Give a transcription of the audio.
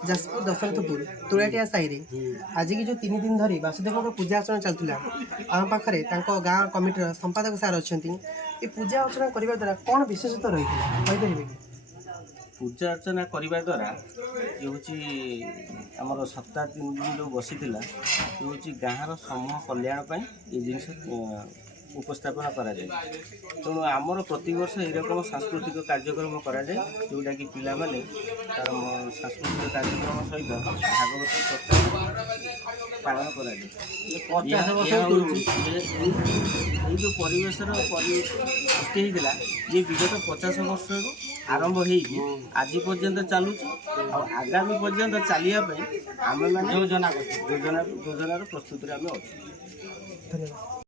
जाजपुर दशरथपुर तुराटिया साई आज की जो 3 दिन धरी वासुदेव पूजा अर्चना चलता आम पाखे गाँव कमिटर संपादक सार अच्छा ये पूजा अर्चना करने द्वारा कौन विशेषता रही है पूजा अर्चना करने द्वारा ये हूँ आमर सप्ताह 3 दिन जो बसी ये हूँ गाँव समूह कल्याण ये जिन उपस्थापन करा जाए तेणु आमर प्रति वर्ष ये रकम सांस्कृतिक कार्यक्रम करा जाए जोटा कि पिला माने तार सांस्कृतिक कार्यक्रम सहित भागवत सप्ताह पालन करा जाए। ये जो परिवेश सृष्टि होता ये विगत 50 वर्ष आरंभ हो आज पर्यंत चलुँ आगामी पर्यंत चलिया आम मैंने योजनार प्रस्तुति आम अच्छे। धन्यवाद।